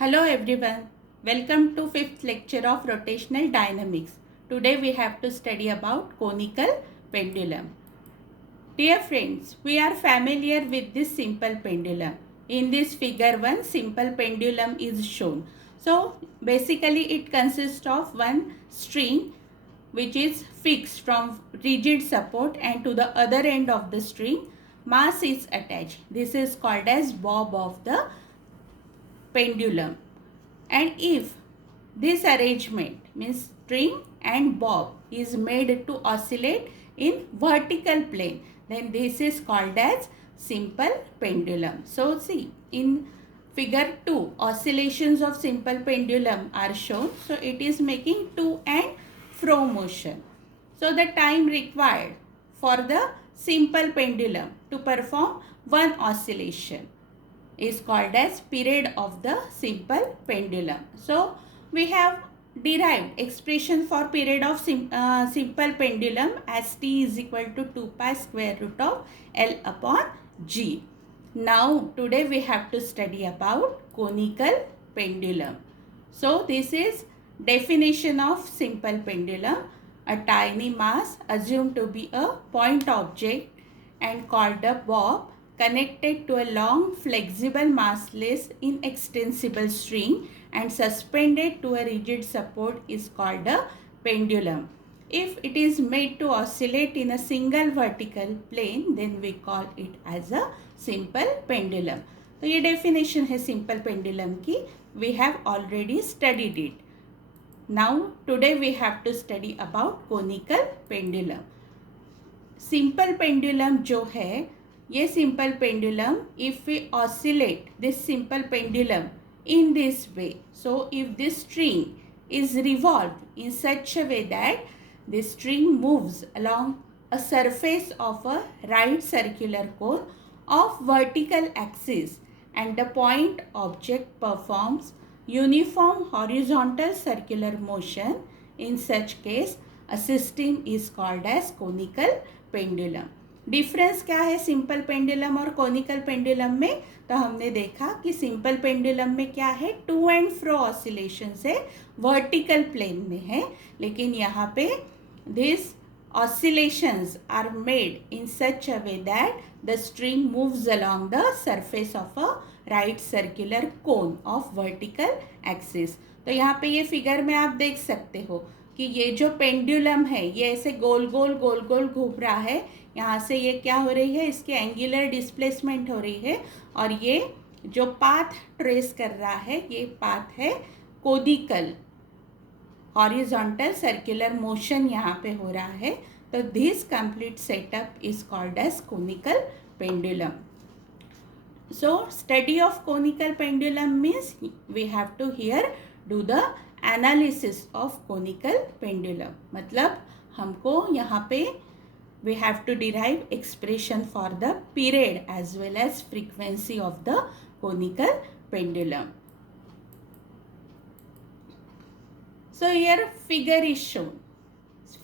Hello everyone, welcome to 5th lecture of rotational dynamics. Today we have to study about conical pendulum. Dear friends, we are familiar with this simple pendulum. In this figure 1, simple pendulum is shown. So basically it consists of one string which is fixed from rigid support, and to the other end of the string mass is attached. This is called as bob of the pendulum. And if this arrangement means string and bob is made to oscillate in vertical plane, then this is called as simple pendulum. So see, in figure 2 oscillations of simple pendulum are shown. So it is making to and fro motion. So the time required for the simple pendulum to perform one oscillation is called as period of the simple pendulum. So we have derived expression for period of simple pendulum as t is equal to 2 pi square root of L upon G. Now today we have to study about conical pendulum. So this is definition of simple pendulum. A tiny mass assumed to be a point object and called a bob connected to a long flexible massless inextensible string and suspended to a rigid support is called a pendulum. If it is made to oscillate in a single vertical plane, then we call it as a simple pendulum. तो ये definition है simple pendulum की. We have already studied it. Now today we have to study about conical pendulum. Simple pendulum जो है, ये simple pendulum, if we oscillate this simple pendulum in this way, so if this string is revolved in such a way that the string moves along a surface of a right circular cone of vertical axis and the point object performs uniform horizontal circular motion, in such case a system is called as conical pendulum. Difference क्या है simple pendulum और conical pendulum में? तो हमने देखा कि simple pendulum में क्या है, टू एंड फ्रो ऑसिलेशन से वर्टिकल प्लेन में है, लेकिन यहाँ पे this oscillations are made in such a way that the string moves along the surface of a right circular cone of vertical axis. तो यहाँ पे ये फिगर में आप देख सकते हो कि ये जो पेंडुलम है ये ऐसे गोल गोल घूम रहा है. यहाँ से ये क्या हो रही है, इसके एंगुलर डिस्प्लेसमेंट हो रही है, और ये जो पाथ ट्रेस कर रहा है ये पाथ है कोनिकल, हॉरिजॉन्टल सर्कुलर मोशन यहाँ पे हो रहा है. तो this complete setup is called as conical pendulum. So study of conical pendulum means we have to here do the analysis of conical pendulum. मतलब हमको यहाँ पे we have to derive expression for the period as well as frequency of the conical pendulum. So here figure is shown.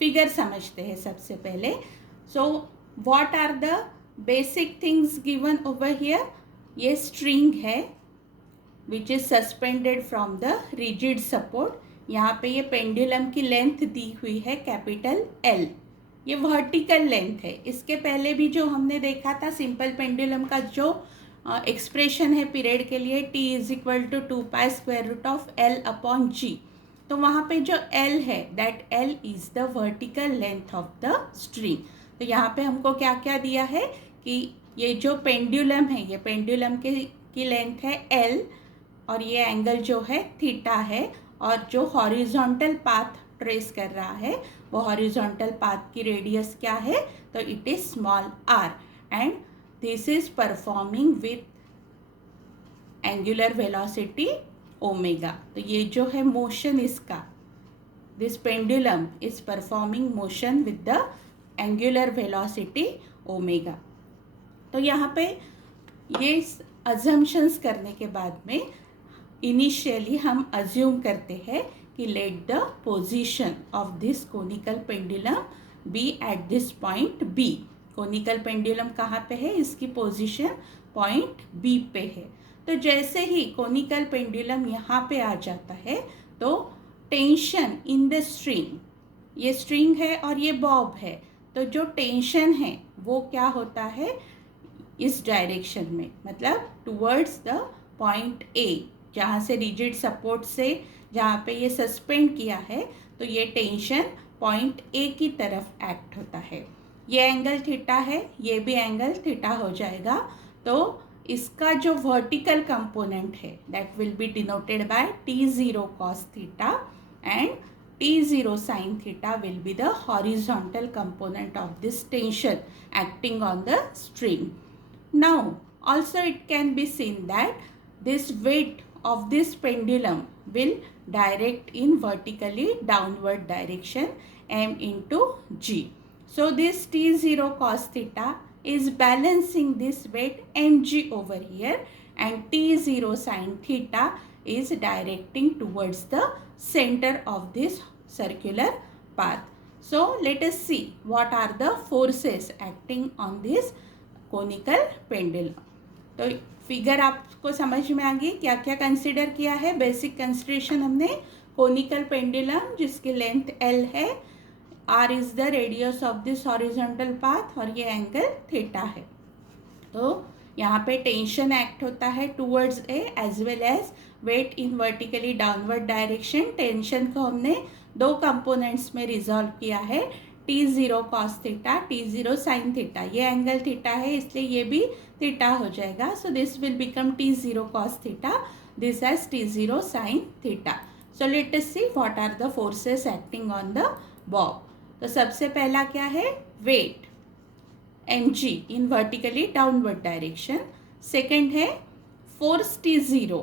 Figure समझते हैं सबसे पहले. So what are the basic things given over here? ये string है which is suspended from the rigid support. यहाँ पे ये pendulum की length दी हुई है कैपिटल L. ये वर्टिकल लेंथ है. इसके पहले भी जो हमने देखा था सिंपल पेंडुलम का जो एक्सप्रेशन है पीरियड के लिए, t is equal to 2 pi square root of L upon G, तो वहाँ पे जो L है that L is the vertical length of the string. तो यहाँ पे हमको क्या क्या दिया है कि ये जो पेंडुलम है ये पेंडुलम की लेंथ है L, और ये एंगल जो है थीटा है, और जो हॉरिजॉन्टल पाथ ट्रेस कर रहा है वो हॉरिजॉन्टल पाथ की रेडियस क्या है, तो it is small r, and this is performing with angular velocity omega. तो ये जो है मोशन इसका, this pendulum is performing motion with the angular velocity omega. तो यहाँ पे ये अजम्पशंस करने के बाद में इनिशियली हम अज्यूम करते हैं कि let the position of this conical pendulum be at this point B. conical pendulum कहाँ पे है, इसकी पोजीशन पॉइंट B पे है. तो जैसे ही कोनिकल पेंडुलम यहाँ पे आ जाता है तो टेंशन इन द स्ट्रिंग, ये स्ट्रिंग है और ये बॉब है, तो जो टेंशन है वो क्या होता है इस डायरेक्शन में, मतलब टुवर्ड्स द पॉइंट ए, जहाँ से रिजिड सपोर्ट से जहाँ पे ये सस्पेंड किया है तो ये टेंशन पॉइंट ए की तरफ एक्ट होता है। ये एंगल थीटा है, ये भी एंगल थीटा हो जाएगा। तो इसका जो वर्टिकल कंपोनेंट है that will be denoted by T0 cos theta and T0 sin theta will be the horizontal component of this tension acting on the string. Now also it can be seen that this weight of this pendulum will direct in vertically downward direction m into g. So this T0 cos theta is balancing this weight mg over here, and T0 sin theta is directing towards the center of this circular path. So let us see what are the forces acting on this conical pendulum. तो figure आपको समझ में आ गई, क्या क्या consider किया है। Basic consideration हमने कोनिकल पेंडुलम जिसकी लेंथ L है, R is the radius of this horizontal path और ये एंगल थीटा है। तो यहाँ पे टेंशन एक्ट होता है towards a as well as wait in vertically downward direction. Tension को हमने दो कंपोनेंट्स में रिजॉल्व किया है, T0 cos theta, T0 sin theta. ये एंगल थीटा है इसलिए ये भी थीटा हो जाएगा। So this will become T0 cos theta, this as T0 sin theta. So let us see what are the forces acting on the bob. तो सबसे पहला क्या है, weight mg in vertically downward direction. Second है force T0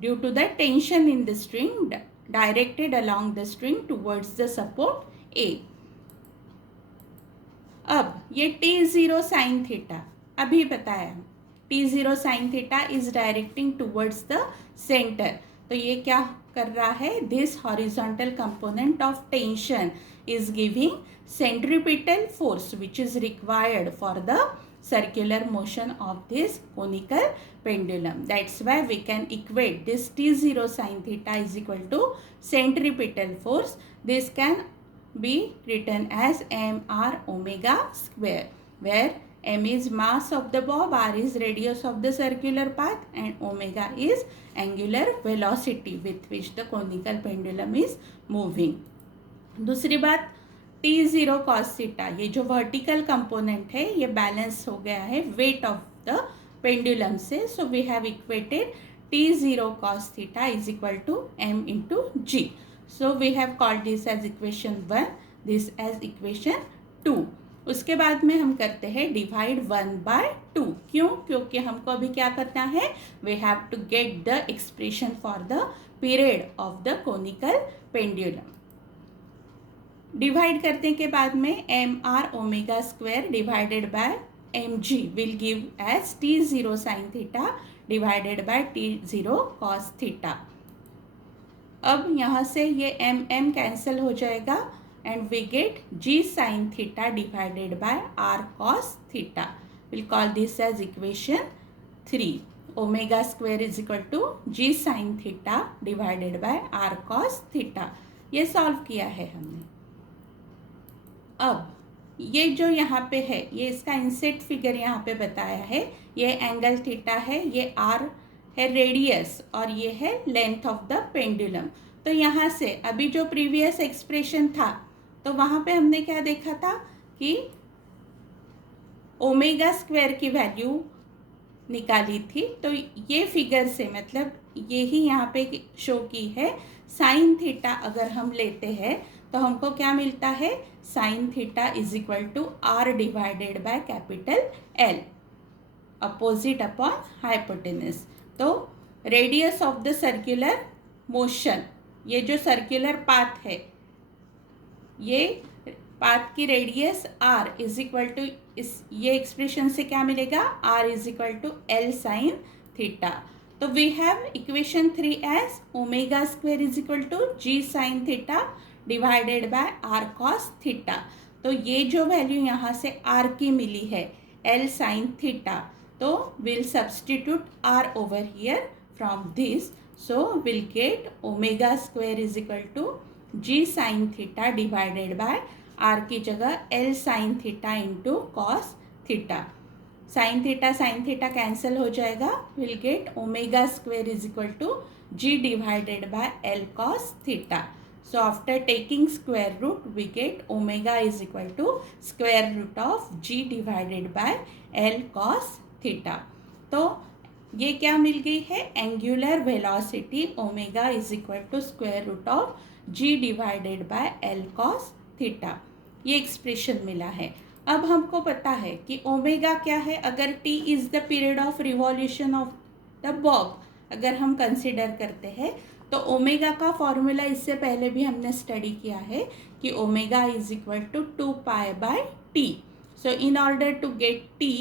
due to the tension in the string directed along the string towards the support A। अब ये T0 sin theta अभी बताया, T0 sin theta is directing towards the centre. तो ये क्या कर रहा है, this horizontal component of tension is giving centripetal force which is required for the circular motion of this conical pendulum. That's why we can equate this T0 sin theta is equal to centripetal force. This can be written as mr omega square, where m is mass of the bob, r is radius of the circular path and omega is angular velocity with which the conical pendulum is moving. दूसरी बात T0 cos theta, ये जो vertical component है ये balance हो गया है weight of the pendulum से। So we have equated T0 cos theta is equal to m into g. So we have called this as equation 1, this as equation 2। उसके बाद में हम करते हैं डिवाइड 1/2। क्यों? क्योंकि हमको अभी क्या करना है, we have to get the expression for the period of the conical pendulum. Divide करने के बाद में M R omega square divided by M G will give us T0 sin theta divided by T0 cos theta. अब यहाँ से ये M M cancel हो जाएगा and we get G sin theta divided by R cos theta. Will call this as equation 3। Omega square is equal to G sin theta divided by R cos theta. ये solve किया है हमने। अब ये जो यहाँ पे है ये इसका इंसेट फिगर यहाँ पे बताया है, ये एंगल थीटा है, ये R है रेडियस और ये है लेंथ ऑफ द पेंडुलम। तो यहाँ से अभी जो प्रीवियस एक्सप्रेशन था तो वहाँ पे हमने क्या देखा था कि ओमेगा स्क्वायर की वैल्यू निकाली थी। तो ये फिगर से मतलब ये ही यहाँ पे शो की है, साइन थीटा अगर हम लेते हैं तो हमको क्या मिलता है, sine theta is equal to R divided by capital L opposite upon hypotenuse. तो radius of the circular motion, ये जो सर्कुलर पाथ है ये पाथ की radius R is equal to ये एक्सप्रेशन से क्या मिलेगा, R is equal to L sine theta. तो we have equation 3 as omega square is equal to G sine theta divided by R cos theta. तो ये जो value यहाँ से R की मिली है L साइन थीटा, तो we'll substitute r over here from this. So we'll get omega square is equal to g sin theta divided by r की जगह l sin theta into cos theta. sin theta cancel हो जाएगा. We'll get omega square is equal to g divided by l cos theta. So after taking square root, we get omega is equal to square root of g divided by l cos theta. तो ये क्या मिल गई है, angular velocity omega is equal to square root of G divided by L cos theta. ये expression मिला है. अब हमको पता है कि ओमेगा क्या है. अगर T is the period of revolution of the Bob अगर हम कंसिडर करते हैं तो ओमेगा का फॉर्मूला इससे पहले भी हमने स्टडी किया है कि omega is equal to 2 pi by T. So in order to get T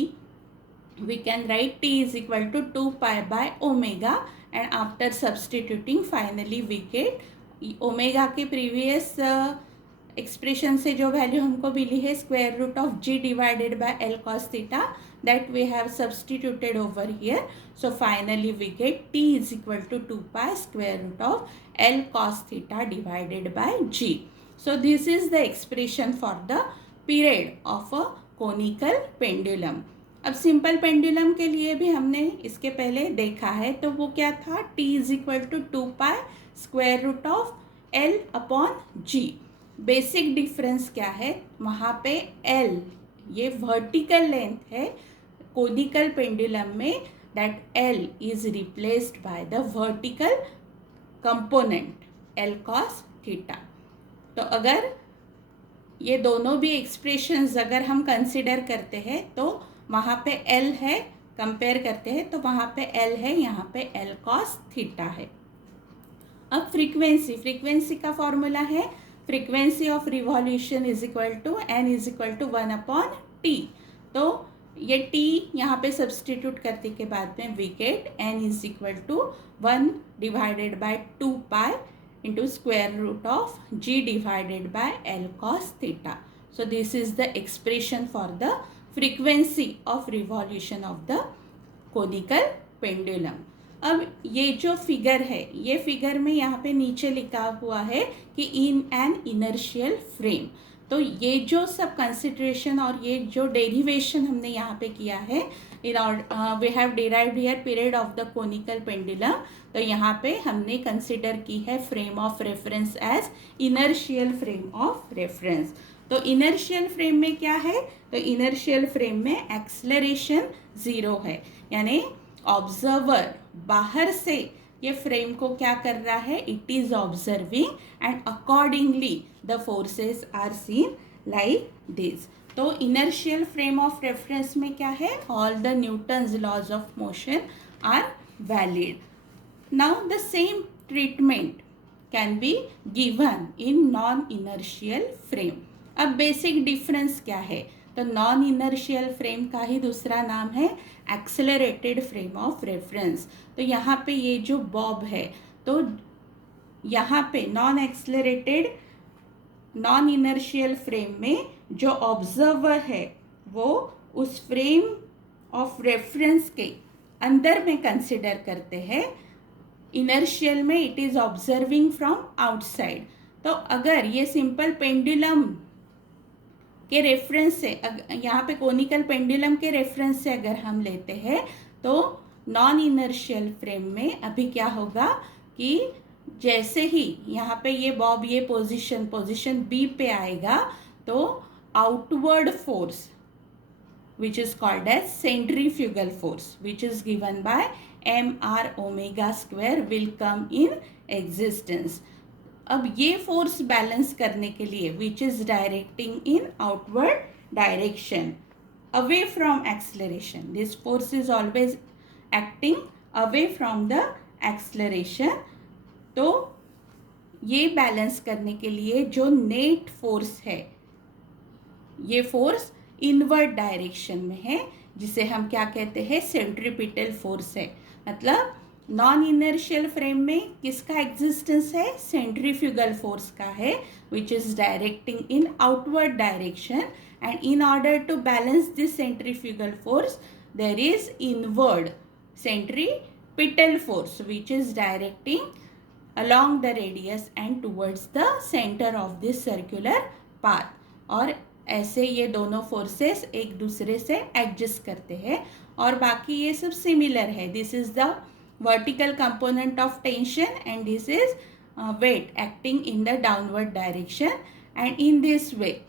we can write t is equal to 2 pi by omega, and after substituting finally we get omega के previous expression से जो value हमको मिली है square root of g divided by l cos theta, that we have substituted over here. So finally we get t is equal to 2 pi square root of l cos theta divided by g. So this is the expression for the period of a conical pendulum. अब simple pendulum के लिए भी हमने इसके पहले देखा है. तो वो क्या था, t is equal to 2 pi square root of l upon g. Basic difference क्या है, वहाँ पे l ये वर्टिकल लेंथ है. कोनिकल पेंडुलम में that l is replaced by the vertical component l cos theta. तो अगर ये दोनों भी एक्सप्रेशंस अगर हम कंसिडर करते हैं तो वहाँ पे L है, कंपेयर करते हैं तो वहाँ पे L है, यहाँ पे L cos थीटा है. अब फ्रीक्वेंसी का फॉर्मूला है frequency of revolution is equal to n is equal to 1 upon T. तो ये t यहाँ पे सब्सटीट्यूट करने के बाद में we get n is equal to 1 divided by 2 pi into square root of g divided by l cos theta. So this is the expression for the frequency of revolution of the conical pendulum. अब ये जो figure है, ये figure में यहाँ पे नीचे लिखा हुआ है कि इन एन इनर्शियल फ्रेम. तो ये जो सब कंसिडरेशन और ये जो डेरिवेशन हमने यहाँ पे किया है, we have derived here period of the conical pendulum. तो यहाँ पे हमने कंसिडर की है frame of reference as inertial frame of reference. तो इनर्शियल फ्रेम में क्या है, तो इनर्शियल फ्रेम में एक्सेलरेशन 0 है, यानी ऑब्जर्वर बाहर से ये फ्रेम को क्या कर रहा है, it is observing and accordingly the forces are seen like this. तो इनर्शियल फ्रेम ऑफ रेफरेंस में क्या है, all the Newton's laws of motion are valid. Now the same treatment can be given in non inertial frame. अब basic difference क्या है, तो non inertial frame का ही दूसरा नाम है एक्सेलरेटेड फ्रेम ऑफ रेफरेंस. तो यहाँ पे ये जो बॉब है, तो यहाँ पे नॉन इनर्शियल फ्रेम में जो ऑब्जर्वर है वो उस फ्रेम ऑफ रेफरेंस के अंदर में कंसिडर करते हैं. इनर्शियल में it is observing from outside. तो अगर ये सिंपल पेंडुलम के रेफरेंस से, यहाँ पे कोनिकल पेंडुलम के रेफरेंस से अगर हम लेते हैं तो नॉन इनर्शियल फ्रेम में अभी क्या होगा कि जैसे ही यहाँ पे ये बॉब ये पोजीशन बी पे आएगा तो outward force which is called as centrifugal force which is given by mr omega square will come in existence. अब ये फोर्स बैलेंस करने के लिए which is directing in outward direction away from acceleration, this force is always acting away from the acceleration. तो ये balance करने के लिए जो नेट फोर्स है, ये फोर्स इनवर्ड डायरेक्शन में है, जिसे हम क्या कहते हैं, सेंट्रीपिटल फोर्स है. मतलब नॉन इनर्शियल फ्रेम में किसका एग्जिस्टेंस है, सेंट्रीफ्यूगल फोर्स का है which is directing in outward direction. And in order to balance this centrifugal force there is inward centripetal force which is directing along the radius and towards the center of this circular path. और ऐसे ये दोनों forces एक दूसरे से adjust करते हैं और बाकी ये सब सिमिलर है. This is the vertical component of tension and this is weight acting in the downward direction. And in this way,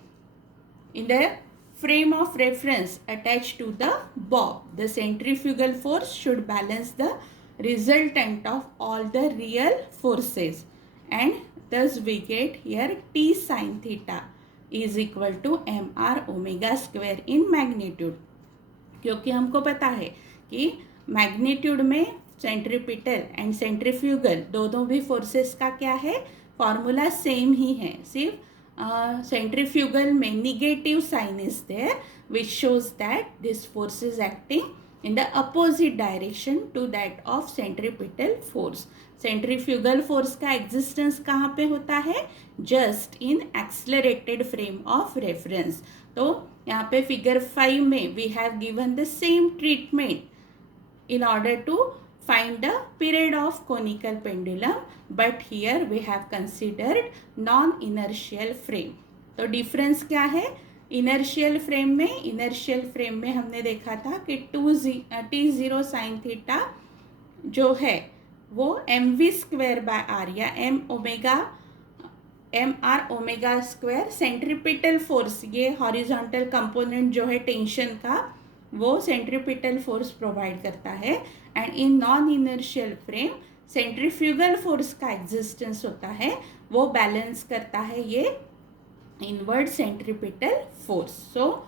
in the frame of reference attached to the bob, the centrifugal force should balance the resultant of all the real forces, and thus we get here T sin theta is equal to mr omega square in magnitude. क्योंकि हमको पता है कि magnitude में centripetal and centrifugal दोनों भी forces का क्या है, फॉर्मूला सेम ही है. सिर्फ सेंट्रीफ्यूगल में negative sign is there which shows that this force is acting in the opposite direction to that of centripetal force. Centrifugal force का एग्जिस्टेंस कहाँ पे होता है, just in accelerated frame of reference. तो यहाँ पे फिगर 5 में we have given the same treatment in order to find the period of conical pendulum, but here we have considered non-inertial frame. तो डिफरेंस क्या है, इनर्शियल फ्रेम में हमने देखा था कि T0 साइन थीटा जो है वो mv स्क्वायर बाय आर या mr omega square centripetal force, ये हॉरिजॉन्टल कंपोनेंट जो है टेंशन का वो सेंट्रीपिटल फोर्स प्रोवाइड करता है. And in non inertial frame centrifugal force का एग्जिस्टेंस होता है, वो बैलेंस करता है ये inward centripetal force. So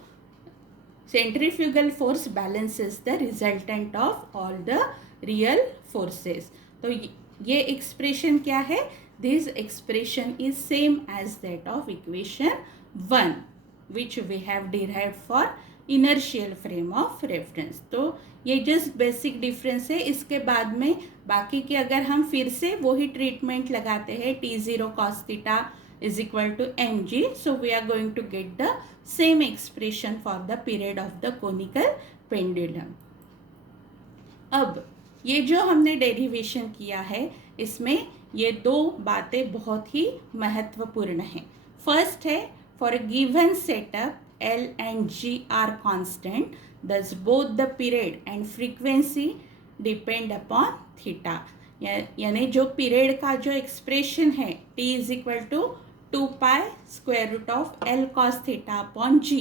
centrifugal force balances the resultant of all the real forces. तो ये एक्सप्रेशन क्या है, this expression is same as that of equation 1 which we have derived for inertial frame of reference. तो ये just basic difference है. इसके बाद में बाकी के अगर हम फिर से वही ट्रीटमेंट लगाते हैं T0 cos theta is equal to mg, so we are going to get the same expression for the period of the conical pendulum. अब ये जो हमने डेरिवेशन किया है इसमें ये दो बातें बहुत ही महत्वपूर्ण हैं. फर्स्ट है, for a given setup L and G are constant, thus both the period and frequency depend upon theta. यानी जो पीरियड का जो एक्सप्रेशन है T is equal to 2 pi square root of L cos theta upon G,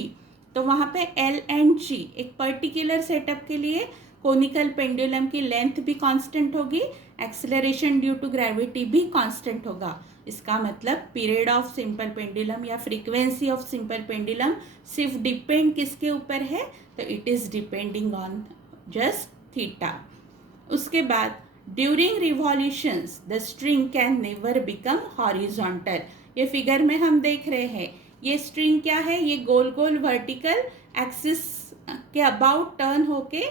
तो वहाँ पे L and G एक particular setup के लिए कोनिकल पेंडुलम की लेंथ भी कांस्टेंट होगी, एक्सेलरेशन ड्यू टू ग्रेविटी भी कांस्टेंट होगा. इसका मतलब पीरियड ऑफ सिंपल पेंडुलम या फ्रीक्वेंसी ऑफ सिंपल पेंडुलम सिर्फ डिपेंड किसके ऊपर है, तो it is depending on just theta. उसके बाद during revolutions the string can never become horizontal. ये फिगर में हम देख रहे हैं, ये स्ट्रिंग क्या है, ये गोल गोल वर्टिकल एक्सिस के अबाउट टर्न होके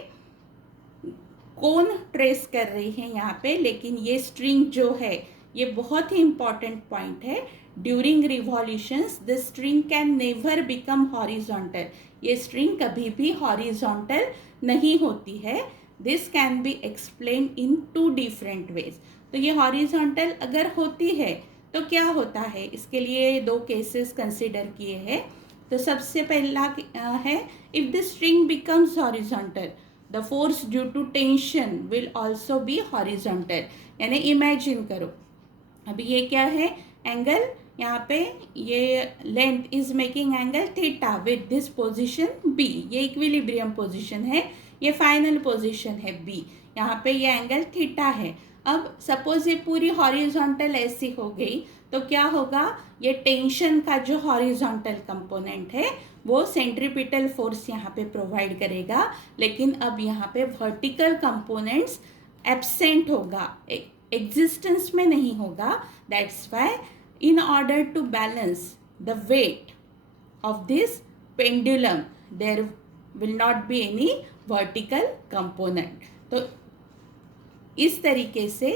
कोन ट्रेस कर रही है यहाँ पे. लेकिन ये स्ट्रिंग जो है ये बहुत ही इंपॉर्टेंट पॉइंट है, during revolutions the string can never become horizontal. ये स्ट्रिंग कभी भी हॉरिजॉन्टल नहीं होती है. This can be explain in 2 different ways. तो ये हॉरिजॉन्टल अगर होती है तो क्या होता है, इसके लिए 2 केसेस कंसिडर किए हैं. तो सबसे पहला है, if the string becomes horizontal the force due to tension will also be horizontal. यानी इमेजिन करो, अभी ये क्या है, एंगल यहाँ पे ये length is making angle theta with this position B. ये इक्विलिब्रियम पोजिशन है, ये फाइनल पोजिशन है बी. यहाँ पे ये एंगल थीटा है. अब सपोज ये पूरी हॉरिजॉन्टल ऐसी हो गई तो क्या होगा, ये टेंशन का जो हॉरिजॉन्टल कंपोनेंट है वो सेंट्रीपिटल फोर्स यहाँ पे प्रोवाइड करेगा. लेकिन अब यहाँ पे वर्टिकल कंपोनेंट्स एब्सेंट होगा, एग्जिस्टेंस में नहीं होगा. That's why in order to balance the weight of this pendulum there will not be any vertical component. तो इस तरीके से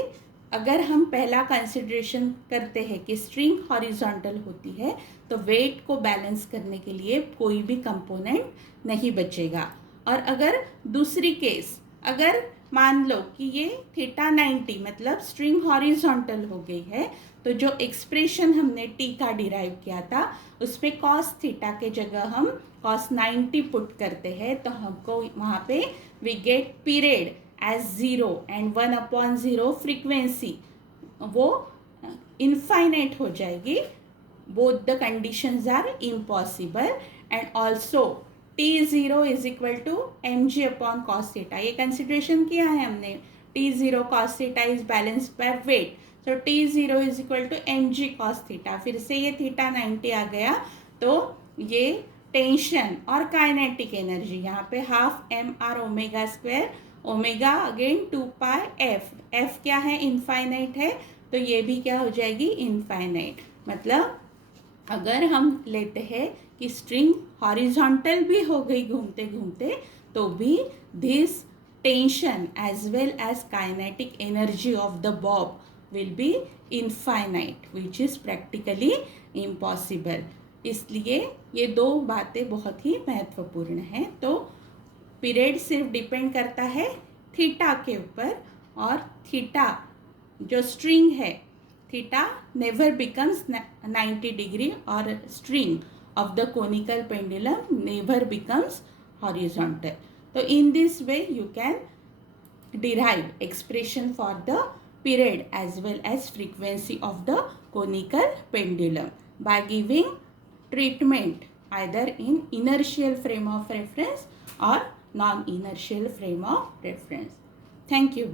अगर हम पहला कंसिडरेशन करते हैं कि स्ट्रिंग हॉरिजॉन्टल होती है तो वेट को बैलेंस करने के लिए कोई भी कंपोनेंट नहीं बचेगा. और अगर दूसरी केस, अगर मान लो कि ये थीटा 90 मतलब स्ट्रिंग हॉरिजॉन्टल हो गई है, तो जो एक्सप्रेशन हमने टी का डिराइव किया था उसमें कॉस थीटा के जगह हम कॉस 90 पुट करते हैं, तो हमको वहाँ पे we get period as 0 and 1/0 frequency, वो इनफाइनाइट हो जाएगी. Both the conditions are impossible. And also T0 is equal to mg upon cos theta, ये कंसिडरेशन किया है हमने. T0 cos theta is balance by weight, तो T0 is equal to mg cos theta. फिर से ये थीटा 90 आ गया, तो ये टेंशन और काइनेटिक एनर्जी यहाँ पे half mr omega square, omega again 2πf, f क्या है, इनफाइनाइट है, तो ये भी क्या हो जाएगी, इनफाइनाइट. मतलब अगर हम लेते हैं कि स्ट्रिंग हॉरिजॉन्टल भी हो गई घूमते घूमते, तो भी this tension as well as kinetic energy of the bob will be infinite, which is practically impossible. इसलिए ये दो बातें बहुत ही महत्वपूर्ण हैं. तो पीरियड सिर्फ डिपेंड करता है थीटा के ऊपर, और थीटा जो स्ट्रिंग है, theta never becomes 90 degree, or string of the conical pendulum never becomes horizontal. So in this way you can derive expression for the period as well as frequency of the conical pendulum by giving treatment either in inertial frame of reference or non-inertial frame of reference. Thank you.